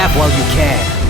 nap while you can.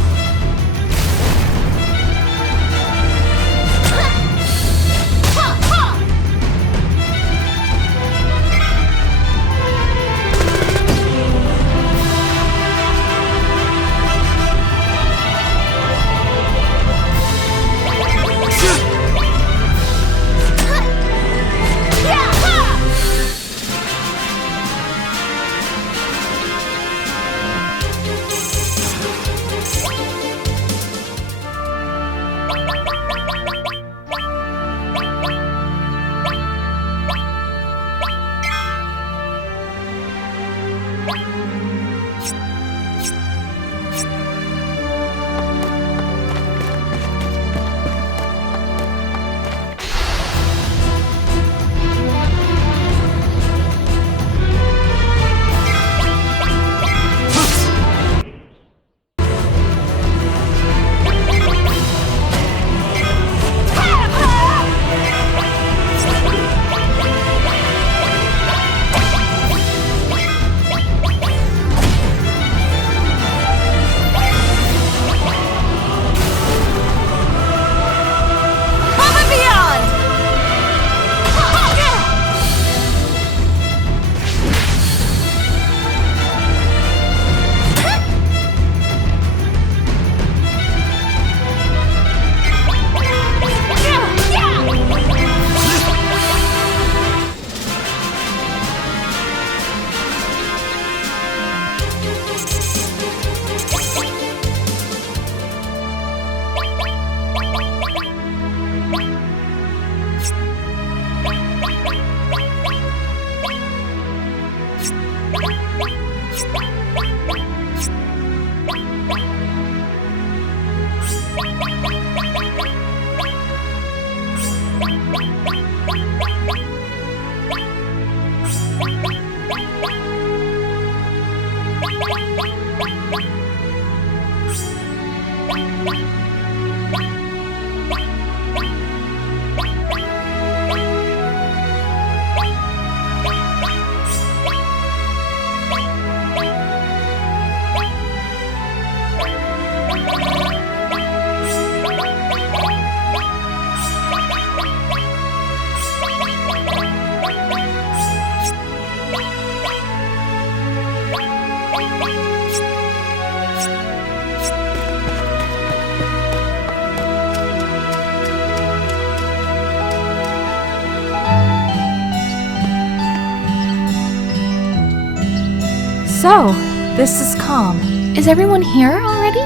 So, this is Kalm. Is everyone here already?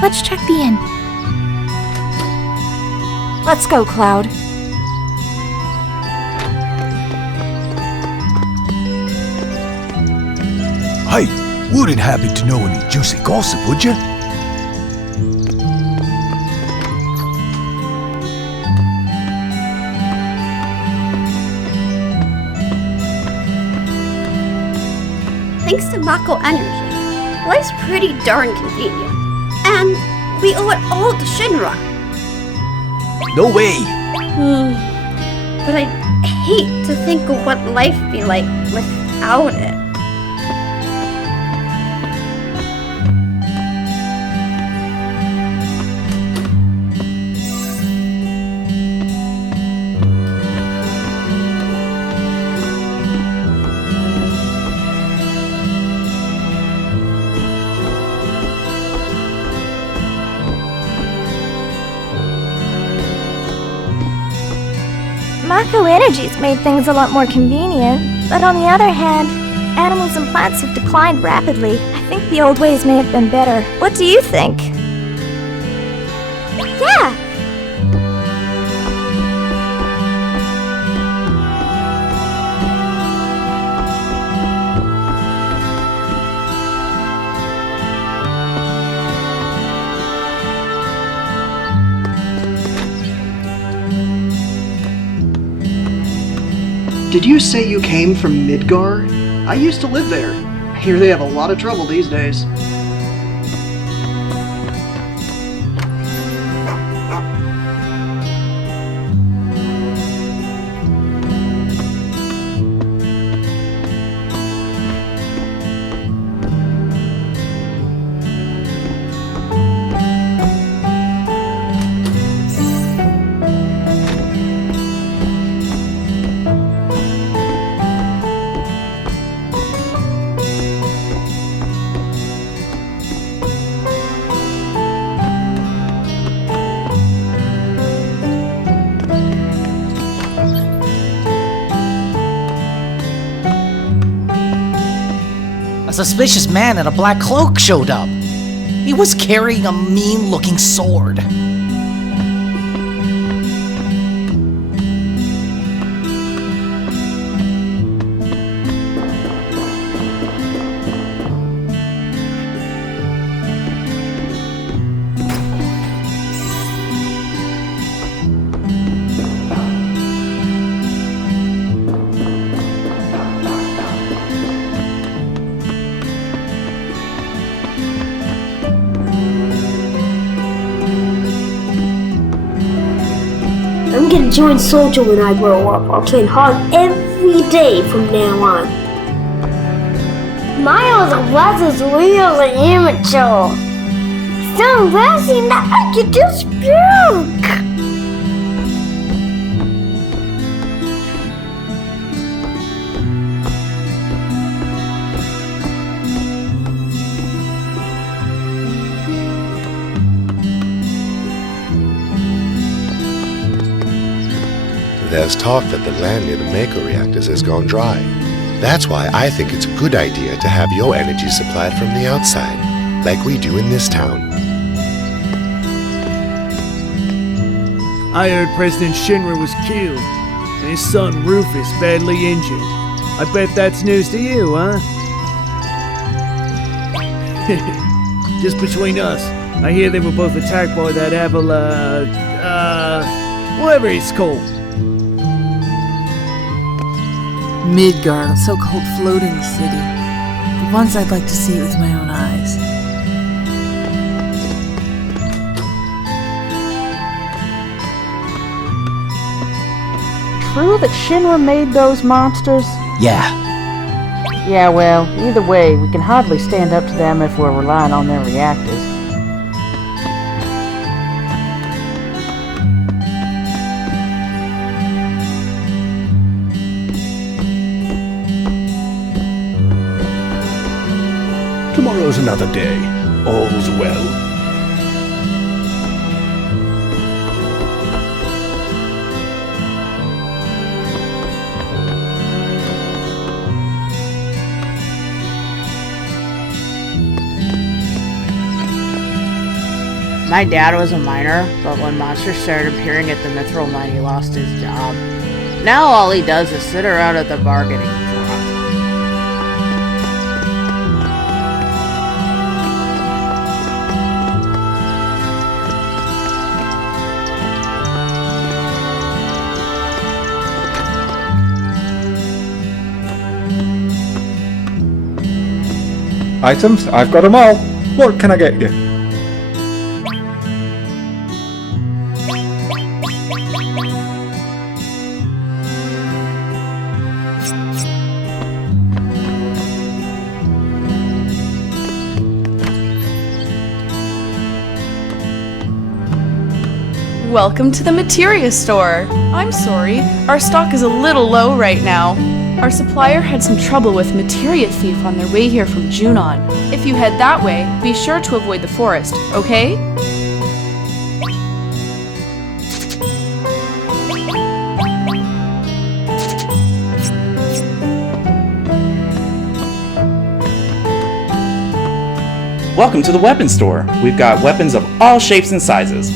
Let's check the inn. Let's go, Cloud. Hey, wouldn't happen to know any juicy gossip, would you? Thanks to Mako Energy, life's pretty darn convenient. And we owe it all to Shinra. No way! But I hate to think of what life'd be like without it. Mako Energy's made things a lot more convenient, but on the other hand, animals and plants have declined rapidly. I think the old ways may have been better. What do you think? Yeah! Did you say you came from Midgar? I used to live there. I hear they have a lot of trouble these days. suspicious man in a black cloak showed up. He was carrying a mean-looking sword. I'm gonna join Soldier when I grow up. I'll train hard every day from now on. My older brother's really immature. So embarrassing that I could just puke. There's talk that the land near the Mako reactors has gone dry. That's why I think it's a good idea to have your energy supplied from the outside, like we do in this town. I heard President Shinra was killed, and his son Rufus badly injured. I bet that's news to you, huh? Just between us, I hear they were both attacked by that whatever it's called. Midgard, a so-called floating city. But once I'd like to see it with my own eyes. True that Shinra made those monsters? Yeah. Yeah, well, either way, we can hardly stand up to them if we're relying on their reactors. Tomorrow's another day. All's well. My dad was a miner, but when monsters started appearing at the mithril mine, he lost his job. Now all he does is sit around at the bargaining truck. Items? I've got them all. What can I get you? Welcome to the Materia Store. I'm sorry, our stock is a little low right now. Our supplier had some trouble with Materia Thief on their way here from Junon. If you head that way, be sure to avoid the forest, okay? Welcome to the weapon store. We've got weapons of all shapes and sizes.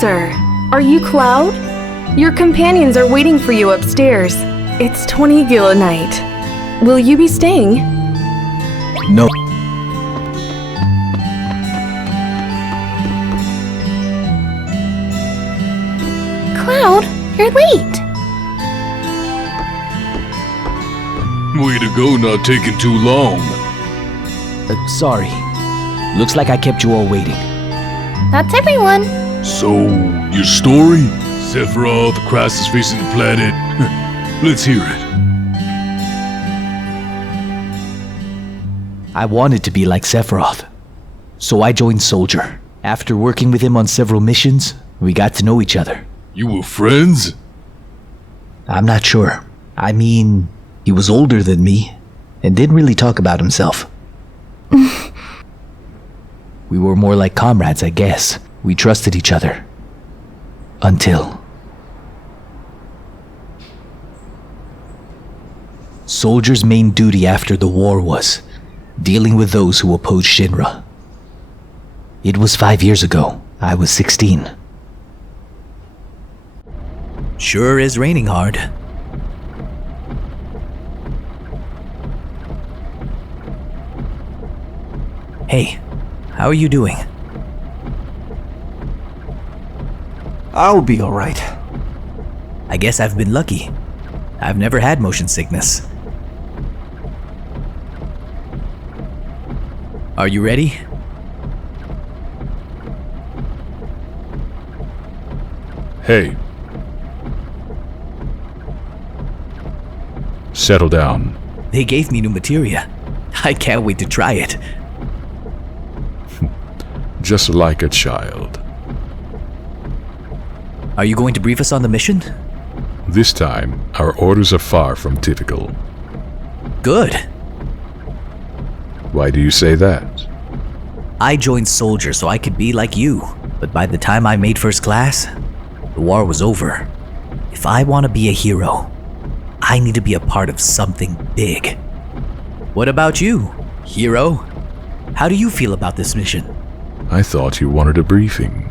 sir. Are you Cloud? Your companions are waiting for you upstairs. It's 20 gil a night. Will you be staying? No. Cloud, you're late. Way to go, not taking too long. Sorry. Looks like I kept you all waiting. That's everyone. So, your story? Sephiroth, the crisis facing the planet. Let's hear it. I wanted to be like Sephiroth. So I joined Soldier. After working with him on several missions, we got to know each other. You were friends? I'm not sure. I mean, he was older than me, and didn't really talk about himself. We were more like comrades, I guess. We trusted each other. Until... Soldier's main duty after the war was dealing with those who opposed Shinra. It was 5 years ago. I was 16. Sure is raining hard. Hey, how are you doing? I'll be alright. I guess I've been lucky. I've never had motion sickness. Are you ready? Hey. Settle down. They gave me new materia. I can't wait to try it. Just like a child. Are you going to brief us on the mission? This time, our orders are far from typical. Good. Why do you say that? I joined Soldier so I could be like you, but by the time I made first class, the war was over. If I want to be a hero, I need to be a part of something big. What about you, hero? How do you feel about this mission? I thought you wanted a briefing.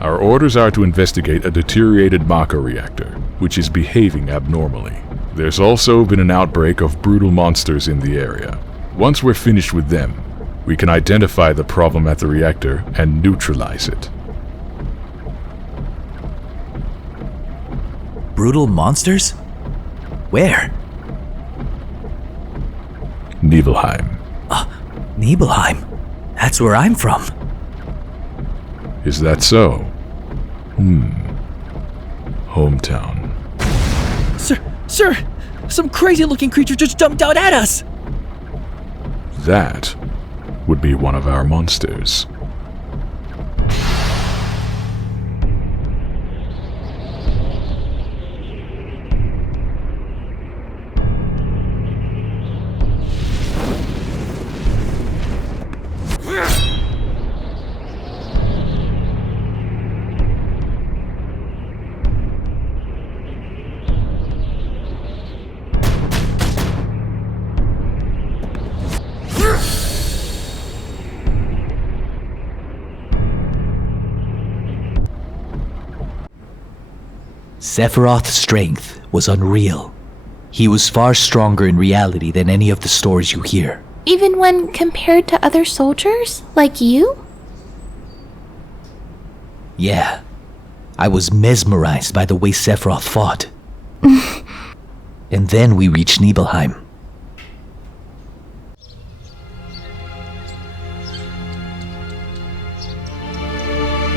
Our orders are to investigate a deteriorated Mako reactor, which is behaving abnormally. There's also been an outbreak of brutal monsters in the area. Once we're finished with them, we can identify the problem at the reactor and neutralize it. Brutal monsters? Where? Nibelheim. Nibelheim? That's where I'm from. Is that so? Hometown. Sir! Some crazy-looking creature just jumped out at us! That would be one of our monsters. Sephiroth's strength was unreal. He was far stronger in reality than any of the stories you hear. Even when compared to other soldiers, like you? Yeah. I was mesmerized by the way Sephiroth fought. And then we reached Nibelheim.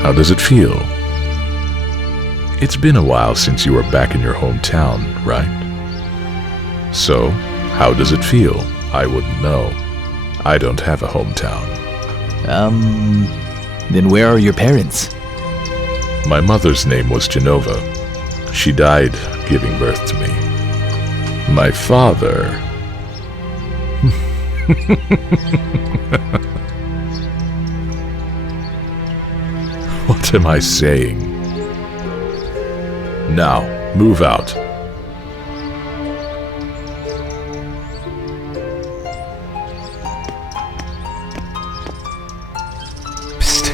How does it feel? It's been a while since you were back in your hometown, right? So, how does it feel? I wouldn't know. I don't have a hometown. Then where are your parents? My mother's name was Genova. She died giving birth to me. My father... What am I saying? Now, move out. Psst.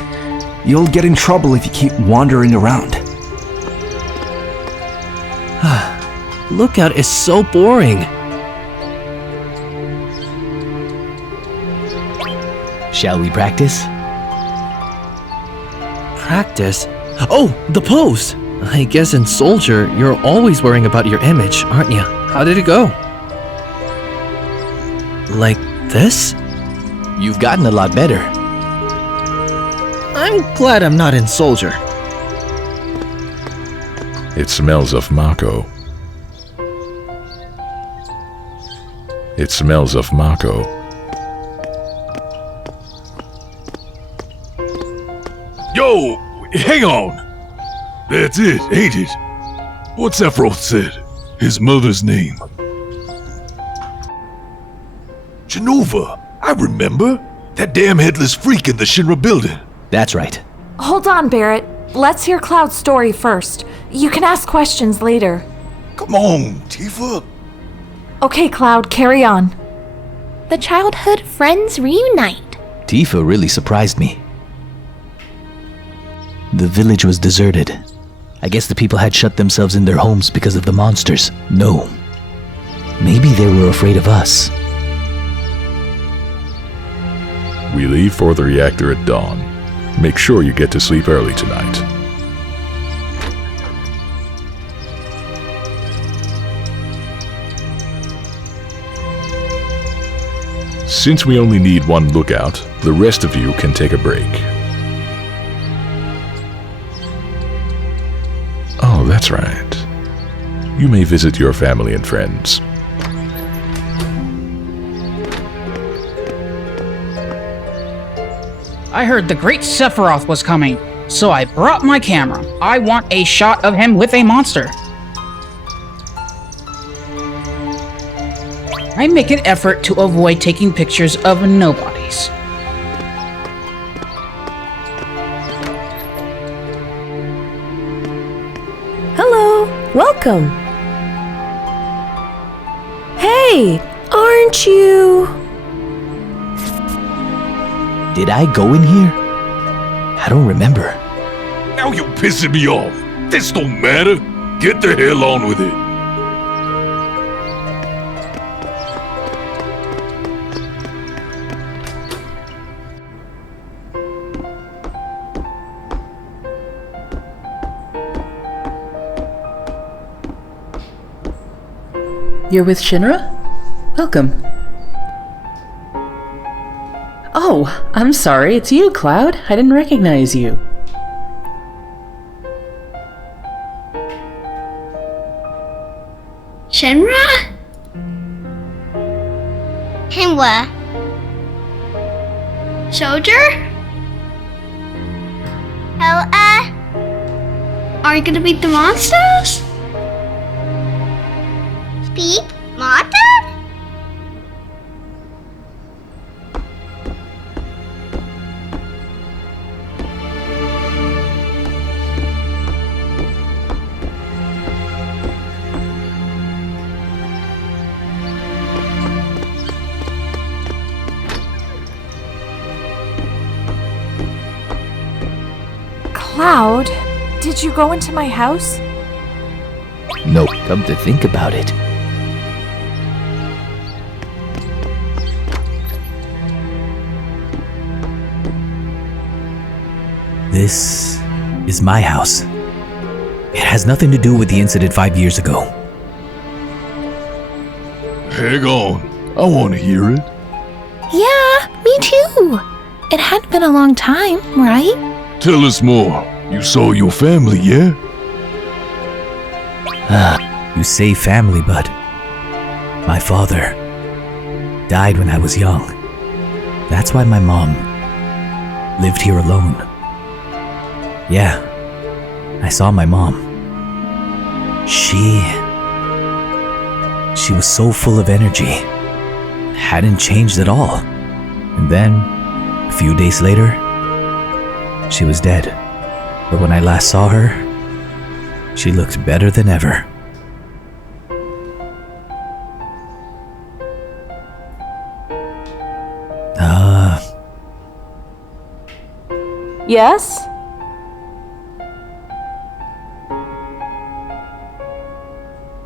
You'll get in trouble if you keep wandering around. Lookout is so boring. Shall we practice? Practice? Oh, the pose! I guess in Soldier, you're always worrying about your image, aren't you? How did it go? Like this? You've gotten a lot better. I'm glad I'm not in Soldier. It smells of Mako. It smells of Mako. Yo, hang on. That's it, ain't it? What Sephiroth said. His mother's name. Genova. I remember. That damn headless freak in the Shinra building. That's right. Hold on, Barrett. Let's hear Cloud's story first. You can ask questions later. Come on, Tifa. Okay, Cloud, carry on. The childhood friends reunite. Tifa really surprised me. The village was deserted. I guess the people had shut themselves in their homes because of the monsters. No. Maybe they were afraid of us. We leave for the reactor at dawn. Make sure you get to sleep early tonight. Since we only need one lookout, the rest of you can take a break. Oh, that's right. You may visit your family and friends. I heard the great Sephiroth was coming, so I brought my camera. I want a shot of him with a monster. I make an effort to avoid taking pictures of nobodies. Hello, welcome. Hey, aren't you? Did I go in here? I don't remember. Now you're pissing me off. This don't matter. Get the hell on with it. You're with Shinra? Welcome. Oh, I'm sorry, it's you, Cloud. I didn't recognize you. Shinra? Shinra? Soldier? Are you gonna beat the monsters? Beat monsters? Cloud, did you go into my house? No, come to think about it. This is my house. It has nothing to do with the incident 5 years ago. Hang on. I want to hear it. Yeah, me too. It had been a long time, right? Tell us more. You saw your family, yeah? You say family, but my father died when I was young. That's why my mom lived here alone. Yeah, I saw my mom. She was so full of energy. Hadn't changed at all. And then, a few days later, she was dead. But when I last saw her, she looked better than ever. Yes?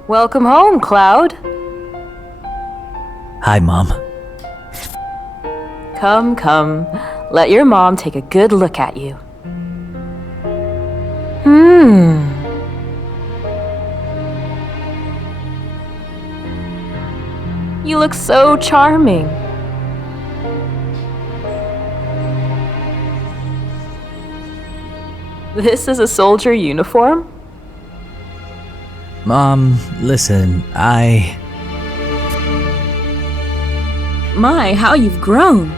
Welcome home, Cloud. Hi, Mom. Come. Let your mom take a good look at you. You look so charming. This is a soldier uniform? Mom, listen, My, how you've grown.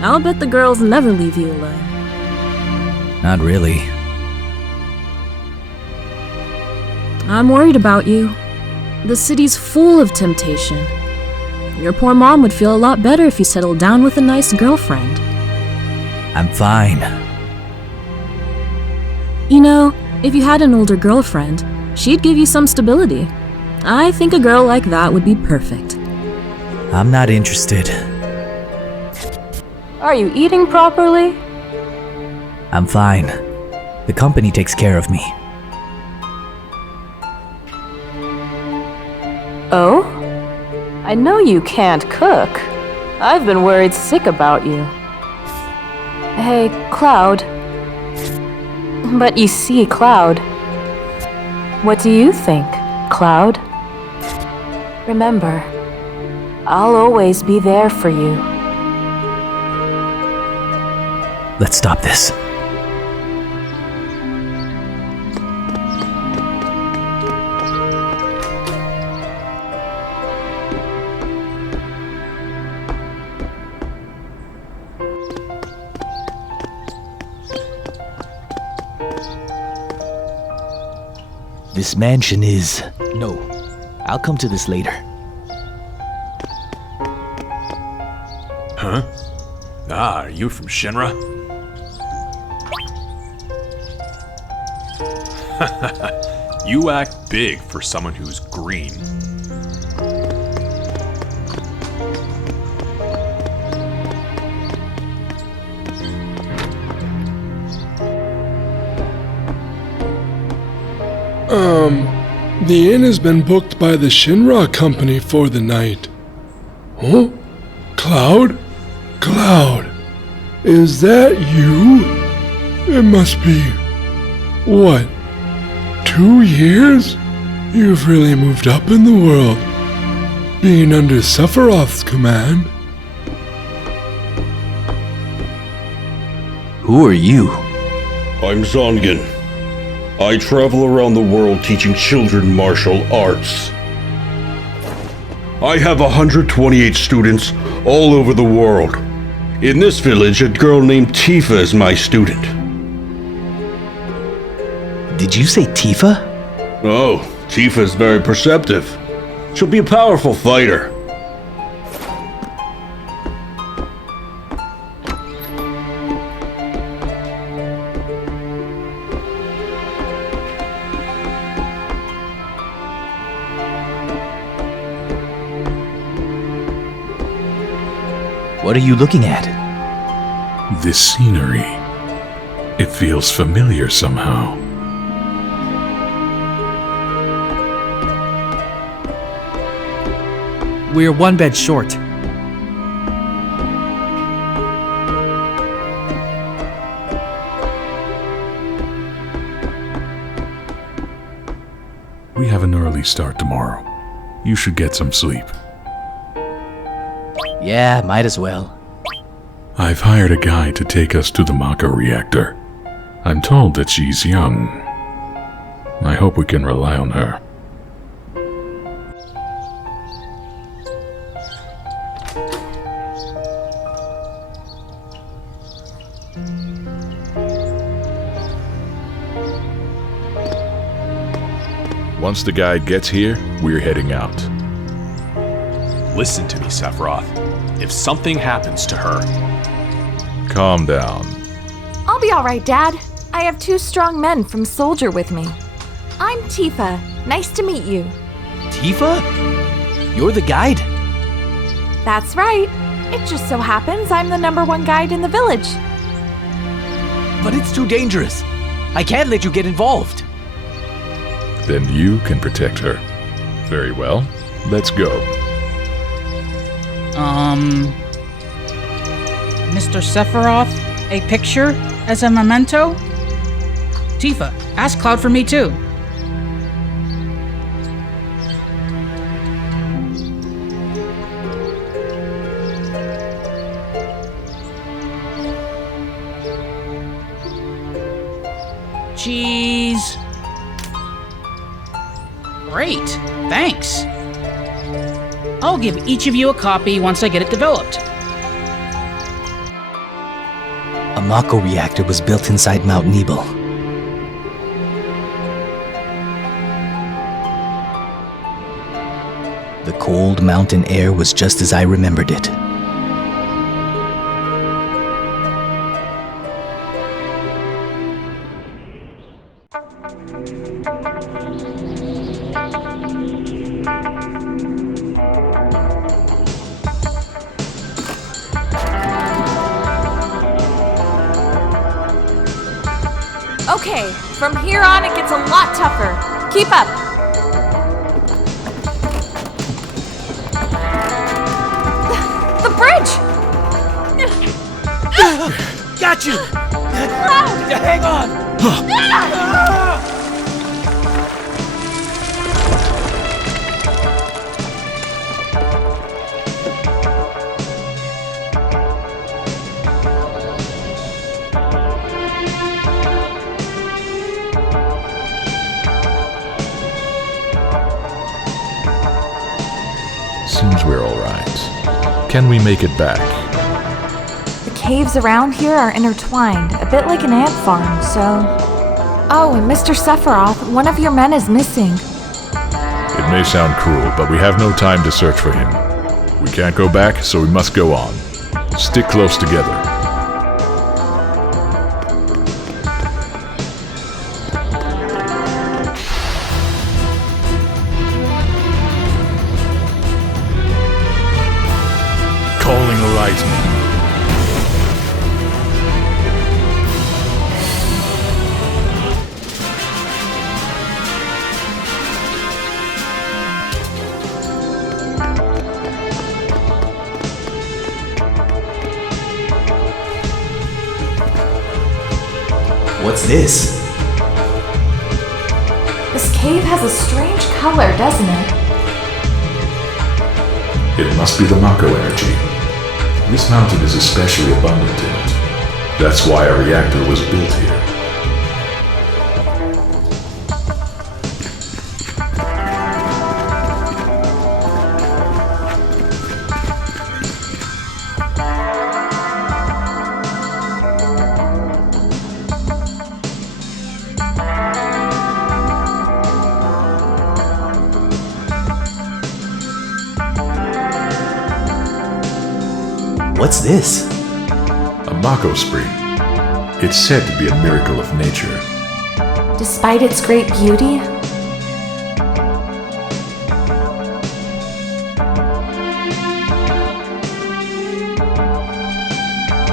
I'll bet the girls never leave you alone. Not really. I'm worried about you. The city's full of temptation. Your poor mom would feel a lot better if you settled down with a nice girlfriend. I'm fine. You know, if you had an older girlfriend, she'd give you some stability. I think a girl like that would be perfect. I'm not interested. Are you eating properly? I'm fine. The company takes care of me. Oh? I know you can't cook. I've been worried sick about you. Hey, Cloud. But you see, Cloud. What do you think, Cloud? Remember, I'll always be there for you. Let's stop this. This mansion is... No, I'll come to this later. Huh? Ah, are you from Shinra? You act big for someone who's green. The inn has been booked by the Shinra company for the night. Huh? Cloud? Cloud, is that you? It must be... what? 2 years? You've really moved up in the world. Being under Sephiroth's command. Who are you? I'm Zongen. I travel around the world teaching children martial arts. I have 128 students all over the world. In this village, a girl named Tifa is my student. Did you say Tifa? Oh, Tifa is very perceptive. She'll be a powerful fighter. What are you looking at? This scenery. It feels familiar somehow. We're one bed short. We have an early start tomorrow. You should get some sleep. Yeah, might as well. I've hired a guy to take us to the Mako reactor. I'm told that she's young. I hope we can rely on her. Once the guide gets here, we're heading out. Listen to me, Sephiroth. If something happens to her... Calm down. I'll be alright, Dad. I have 2 strong men from Soldier with me. I'm Tifa. Nice to meet you. Tifa? You're the guide? That's right. It just so happens I'm the #1 guide in the village. But it's too dangerous. I can't let you get involved. Then you can protect her. Very well. Let's go. Mr. Sephiroth, a picture as a memento? Tifa, ask Cloud for me too. Cheese. Great, thanks. I'll give each of you a copy once I get it developed. A Mako reactor was built inside Mount Nebel. The cold mountain air was just as I remembered it. Okay, from here on it gets a lot tougher. Keep up. The bridge! Got you! Cloud! Hang on! Seems we're alright. Can we make it back? The caves around here are intertwined, a bit like an ant farm, so... Oh, and Mr. Sephiroth, one of your men is missing. It may sound cruel, but we have no time to search for him. We can't go back, so we must go on. Stick close together. Calling the lightning. What's this? This cave has a strange color, doesn't it? It must be the Mako energy. This mountain is especially abundant in it. That's why a reactor was built here. What's this? A Mako spring. It's said to be a miracle of nature. Despite its great beauty,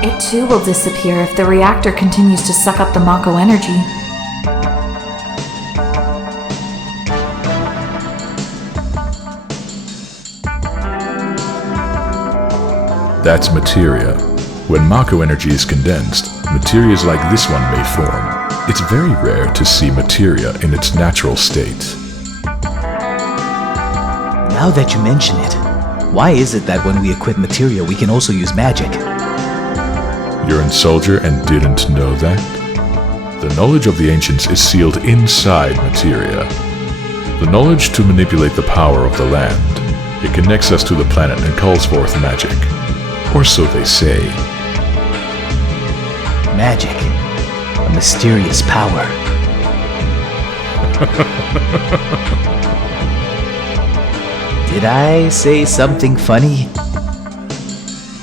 it too will disappear if the reactor continues to suck up the Mako energy. That's materia. When Mako energy is condensed, materias like this one may form. It's very rare to see materia in its natural state. Now that you mention it, why is it that when we equip materia we can also use magic? You're a soldier and didn't know that? The knowledge of the ancients is sealed inside materia. The knowledge to manipulate the power of the land. It connects us to the planet and calls forth magic. Or so they say. Magic. A mysterious power. Did I say something funny?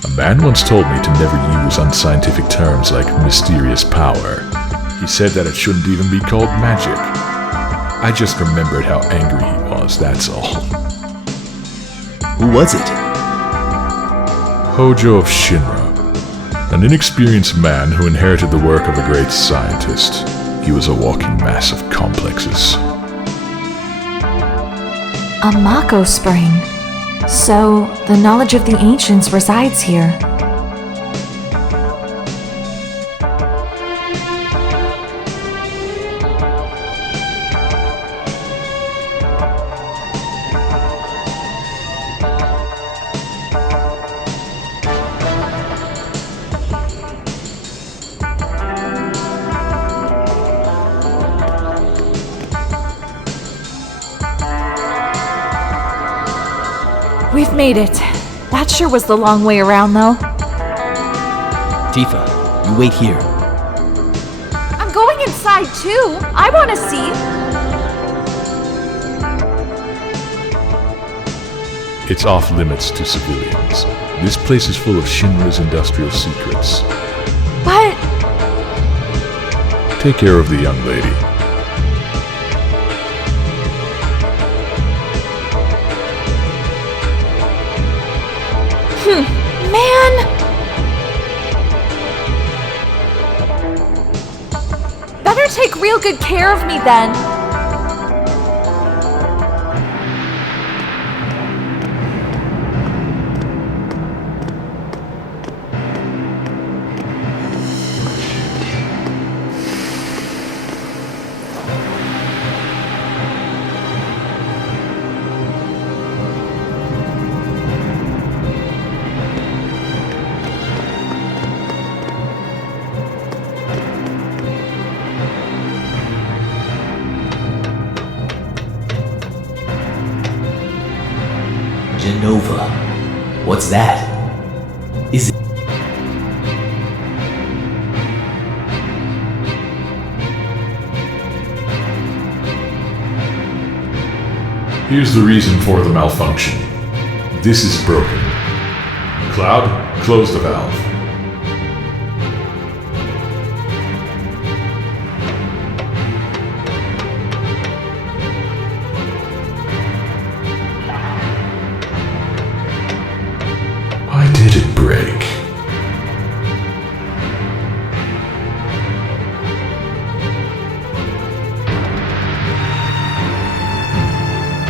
A man once told me to never use unscientific terms like mysterious power. He said that it shouldn't even be called magic. I just remembered how angry he was, that's all. Who was it? Hojo of Shinra, an inexperienced man who inherited the work of a great scientist. He was a walking mass of complexes. A Mako spring. So, the knowledge of the ancients resides here. We've made it. That sure was the long way around, though. Tifa, you wait here. I'm going inside, too. I want to see. It's off limits to civilians. This place is full of Shinra's industrial secrets. But... Take care of the young lady. Man! Better take real good care of me then. Genova. What's that? Is it... Here's the reason for the malfunction. This is broken. Cloud, close the valve. Why did it break?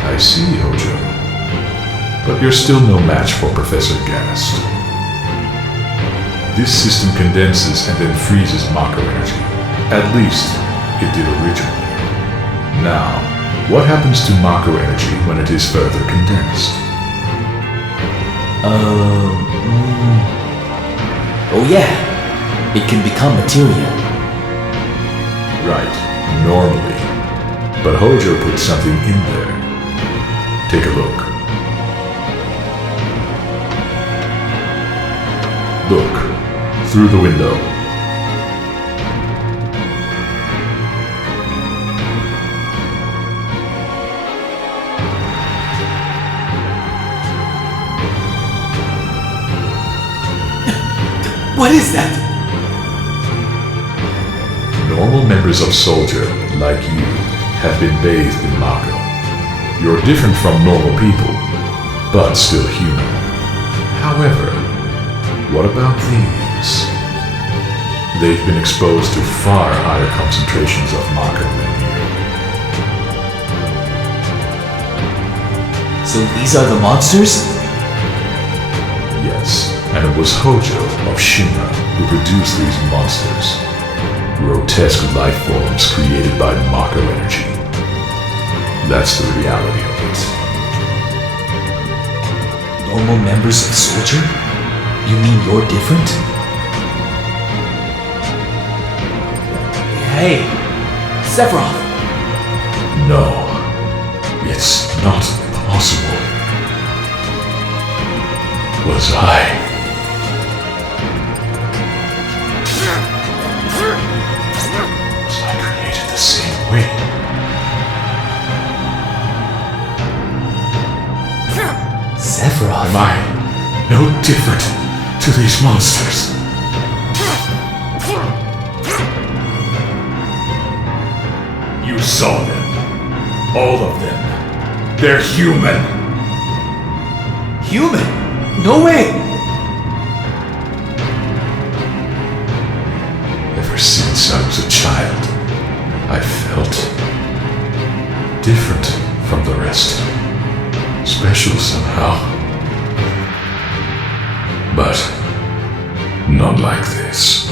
I see, Hojo. But you're still no match for Professor Gast. This system condenses and then freezes Mako energy. At least, it did originally. Now, what happens to Mako energy when it is further condensed? Oh yeah, it can become materia. Right, normally. But Hojo put something in there. Take a look. Look, through the window. What is that? Normal members of Soldier, like you, have been bathed in Mako. You're different from normal people, but still human. However, what about these? They've been exposed to far higher concentrations of Mako than you. So these are the monsters? Yes, and it was Hojo of Shinra who produced these monsters. Grotesque life forms created by Mako energy. That's the reality of it. Normal members of Soldier? You mean you're different? Hey, Sephiroth! No, it's not possible. Was I? Was I created the same way? Sephiroth? Am I no different to these monsters? You saw them. All of them. They're human. Human? No way! Ever since I was a child, I felt different from the rest. special somehow. But not like this.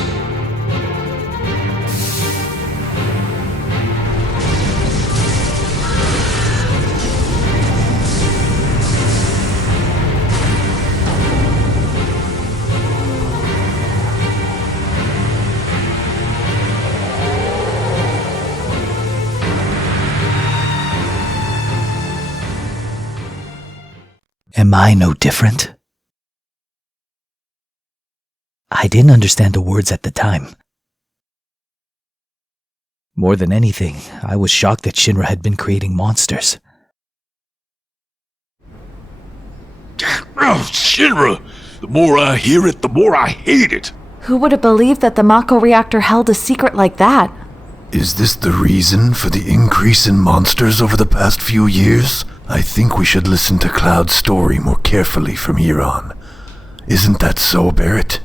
Am I no different? I didn't understand the words at the time. More than anything, I was shocked that Shinra had been creating monsters. Oh, Shinra! The more I hear it, the more I hate it! Who would have believed that the Mako reactor held a secret like that? Is this the reason for the increase in monsters over the past few years? I think we should listen to Cloud's story more carefully from here on. Isn't that so, Barrett?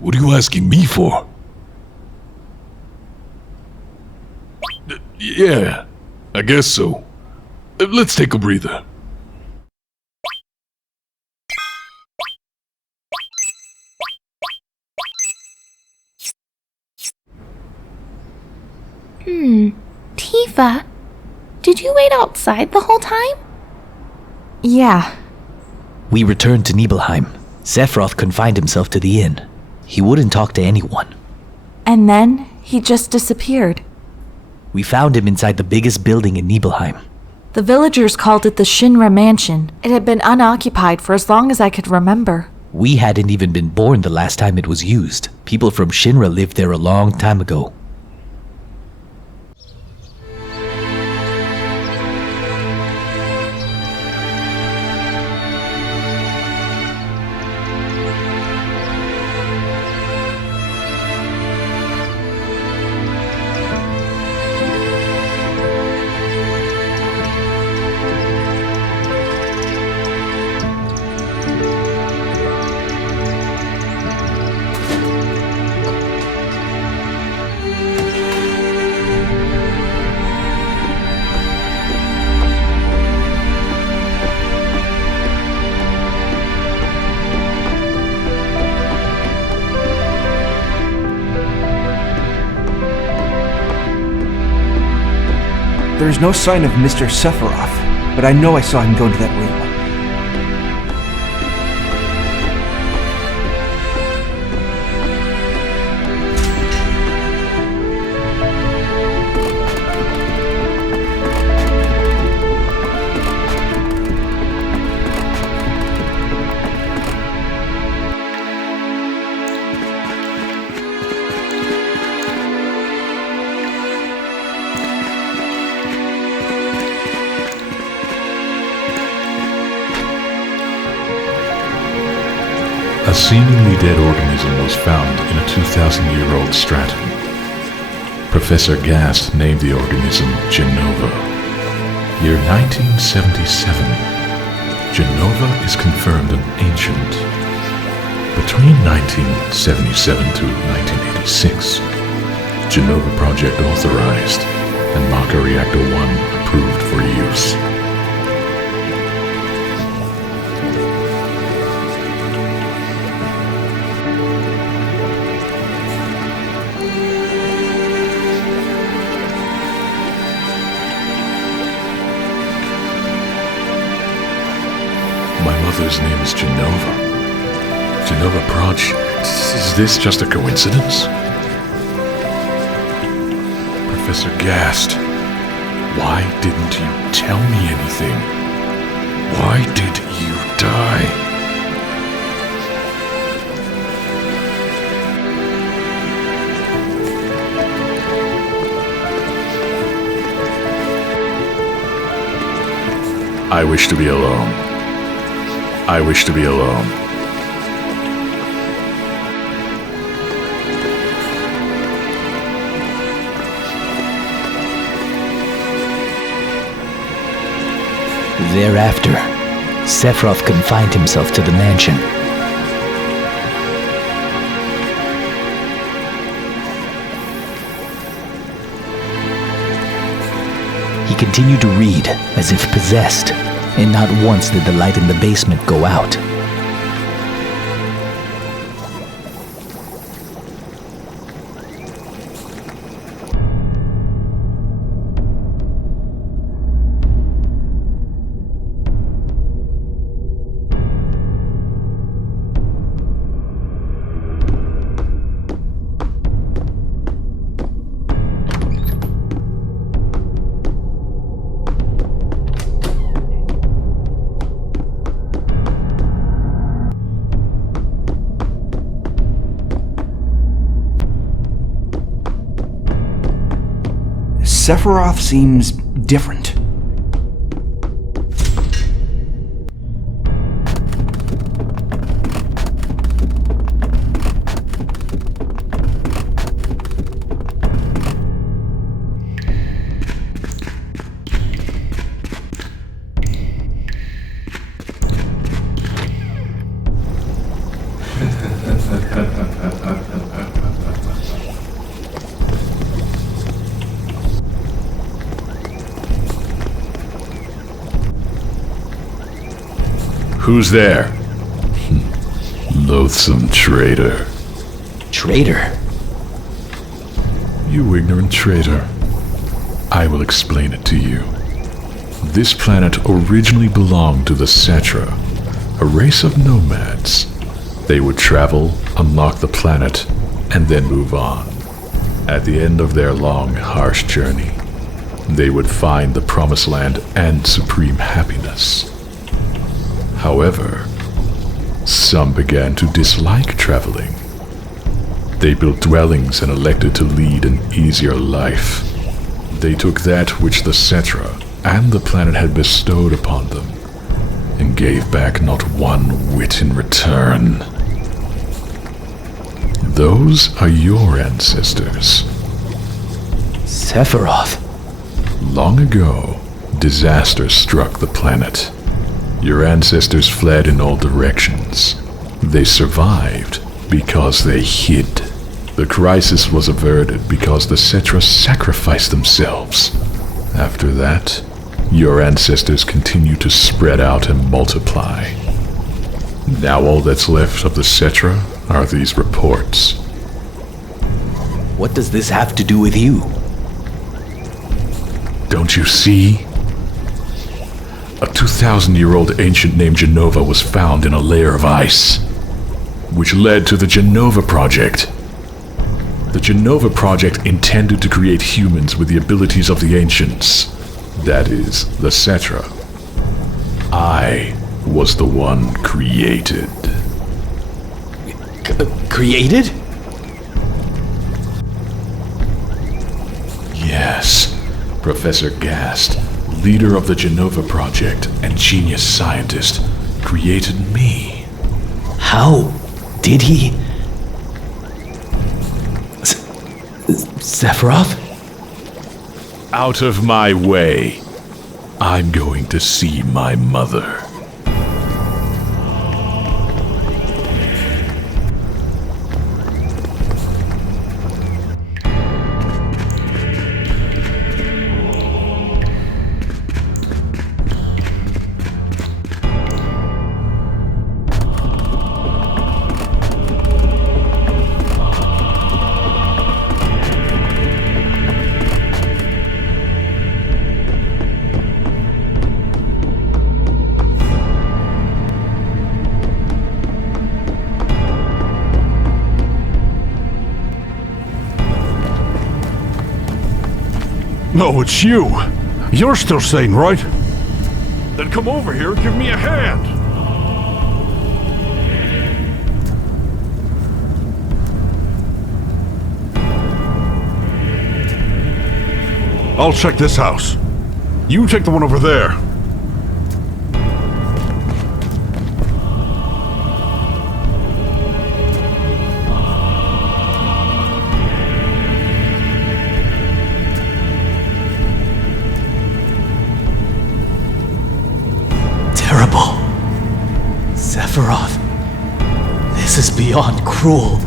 What are you asking me for? Yeah, I guess so. Let's take a breather. Tifa, did you wait outside the whole time? Yeah. We returned to Nibelheim. Sephiroth confined himself to the inn. He wouldn't talk to anyone. And then he just disappeared. We found him inside the biggest building in Nibelheim. The villagers called it the Shinra Mansion. It had been unoccupied for as long as I could remember. We hadn't even been born the last time it was used. People from Shinra lived there a long time ago. There's no sign of Mr. Sephiroth, but I know I saw him go into that room. A seemingly dead organism was found in a 2,000-year-old stratum. Professor Gast named the organism Genova. Year 1977. Genova is confirmed an ancient. Between 1977 to 1986, Genova Project authorized and Mako Reactor 1 approved for use. My mother's name is Genova. Genova Proj. Is this just a coincidence? Professor Gast, why didn't you tell me anything? Why did you die? I wish to be alone. I wish to be alone. Thereafter, Sephiroth confined himself to the mansion. He continued to read, as if possessed, and not once did the light in the basement go out. Sephiroth seems different. Who's there? Loathsome traitor. Traitor? You ignorant traitor. I will explain it to you. This planet originally belonged to the Cetra, a race of nomads. They would travel, unlock the planet, and then move on. At the end of their long, harsh journey, they would find the Promised Land and supreme happiness. However, some began to dislike traveling. They built dwellings and elected to lead an easier life. They took that which the Cetra and the planet had bestowed upon them, and gave back not one whit in return. Those are your ancestors. Sephiroth. Long ago, disaster struck the planet. Your ancestors fled in all directions. They survived because they hid. The crisis was averted because the Cetra sacrificed themselves. After that, your ancestors continued to spread out and multiply. Now all that's left of the Cetra are these reports. What does this have to do with you? Don't you see? A 2,000-year-old ancient named Genova was found in a layer of ice, which led to the Genova Project. The Genova Project intended to create humans with the abilities of the ancients, that is, the Cetra. I was the one created. Created? Yes, Professor Gast, leader of the Genova Project and genius scientist, created me. How did he? Sephiroth? Out of my way. I'm going to see my mother. No, it's you. You're still sane, right? Then come over here and give me a hand. I'll check this house. You take the one over there. Terrible. Sephiroth. This is beyond cruel.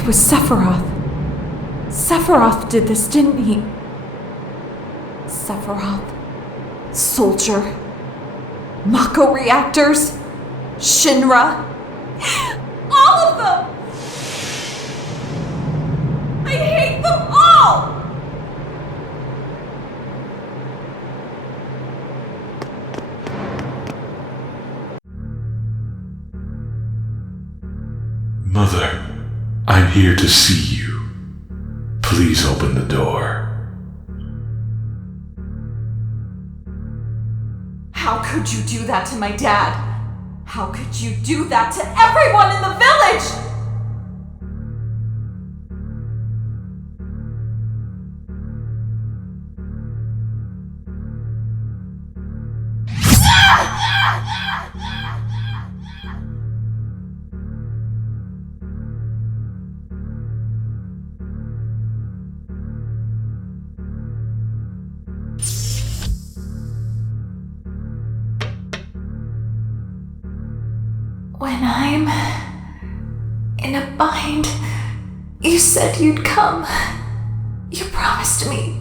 It was Sephiroth. Sephiroth did this, didn't he? Sephiroth. Soldier. Mako reactors. Shinra. All of them! I hate them all! Mother, I'm here to see you. Please open the door. How could you do that to my dad? How could you do that to everyone in the village? When I'm in a bind, you said you'd come. You promised me.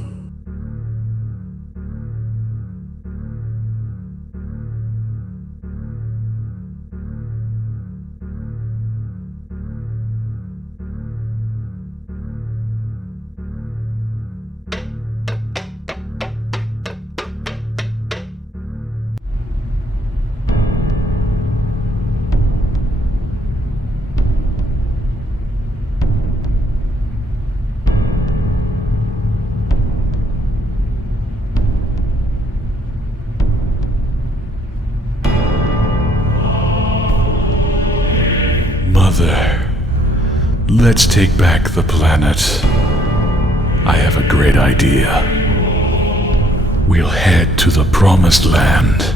Mother, let's take back the planet. I have a great idea. We'll head to the Promised Land.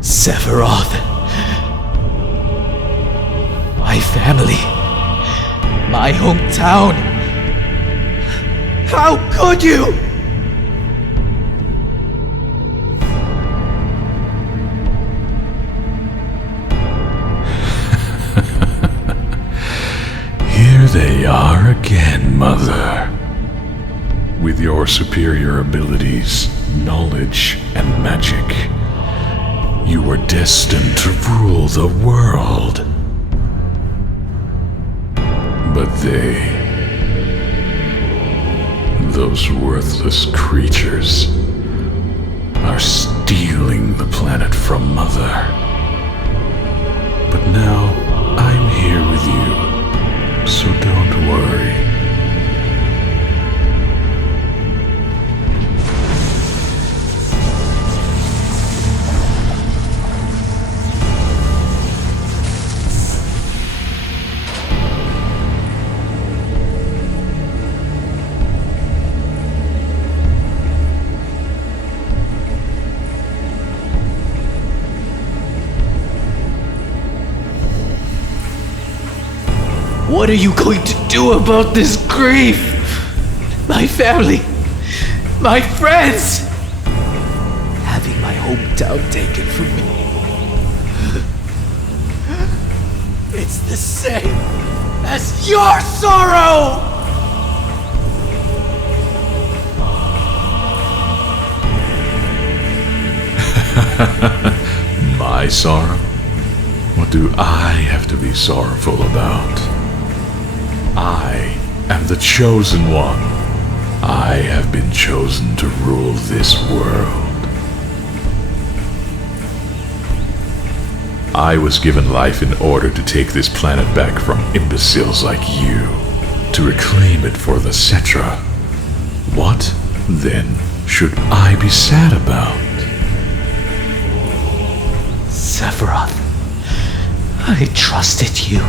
Sephiroth. My family. My hometown. How could you? Here they are again, Mother. With your superior abilities, knowledge, and magic, you were destined to rule the world. But those worthless creatures, are stealing the planet from Mother. But now, I'm here with you, so don't worry. What are you going to do about this grief? My family, my friends, having my hometown taken from me. It's the same as your sorrow! My sorrow? What do I have to be sorrowful about? I am the chosen one. I have been chosen to rule this world. I was given life in order to take this planet back from imbeciles like you, to reclaim it for the Cetra. What, then, should I be sad about? Sephiroth, I trusted you.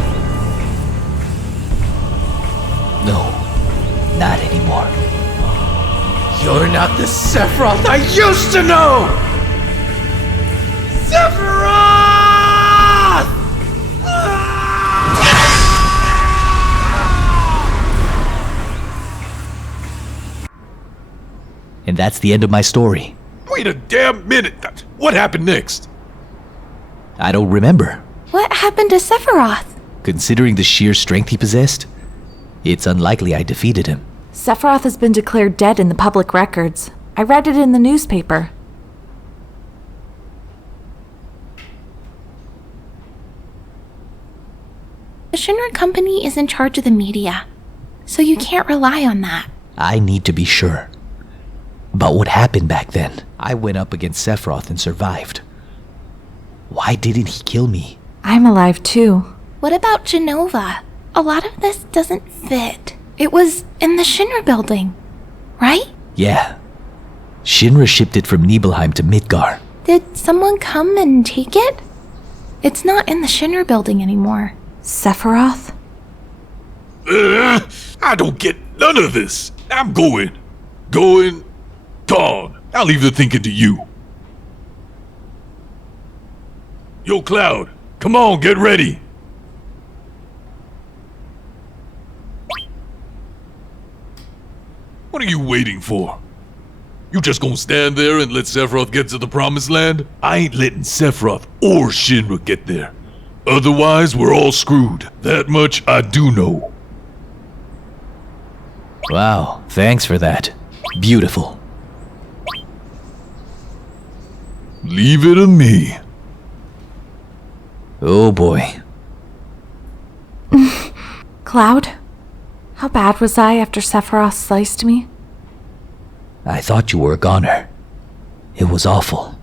No, not anymore. You're not the Sephiroth I used to know! Sephiroth! And that's the end of my story. Wait a damn minute! What happened next? I don't remember. What happened to Sephiroth? Considering the sheer strength he possessed, it's unlikely I defeated him. Sephiroth has been declared dead in the public records. I read it in the newspaper. The Shinra Company is in charge of the media, so you can't rely on that. I need to be sure. But what happened back then? I went up against Sephiroth and survived. Why didn't he kill me? I'm alive too. What about Genova? A lot of this doesn't fit. It was in the Shinra building, right? Yeah. Shinra shipped it from Nibelheim to Midgar. Did someone come and take it? It's not in the Shinra building anymore. Sephiroth? I don't get none of this. I'm going. Gone. I'll leave the thinking to you. Yo, Cloud, come on, get ready. What are you waiting for? You just gonna stand there and let Sephiroth get to the promised land? I ain't letting Sephiroth or Shinra get there. Otherwise, we're all screwed. That much I do know. Wow, thanks for that. Beautiful. Leave it to me. Oh boy. Cloud? How bad was I after Sephiroth sliced me? I thought you were a goner. It was awful.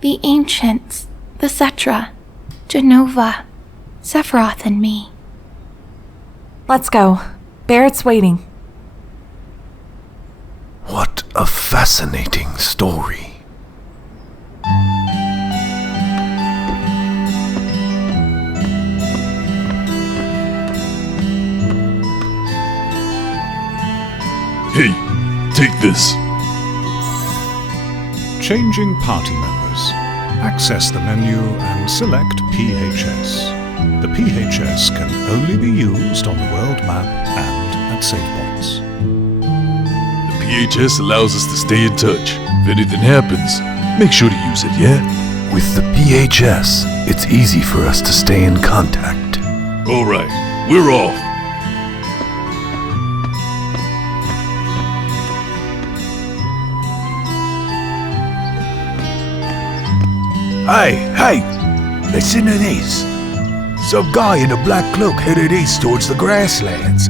The ancients, the Cetra, Genova, Sephiroth and me. Let's go. Barrett's waiting. What a fascinating story. Hey, take this. Changing party members. Access the menu and select PHS. The PHS can only be used on the world map and at save points. The PHS allows us to stay in touch. If anything happens, make sure to use it, yeah? With the PHS, it's easy for us to stay in contact. Alright, we're off. Hey, listen to this. Some guy in a black cloak headed east towards the grasslands,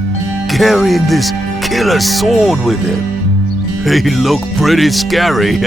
carrying this killer sword with him. He looked pretty scary.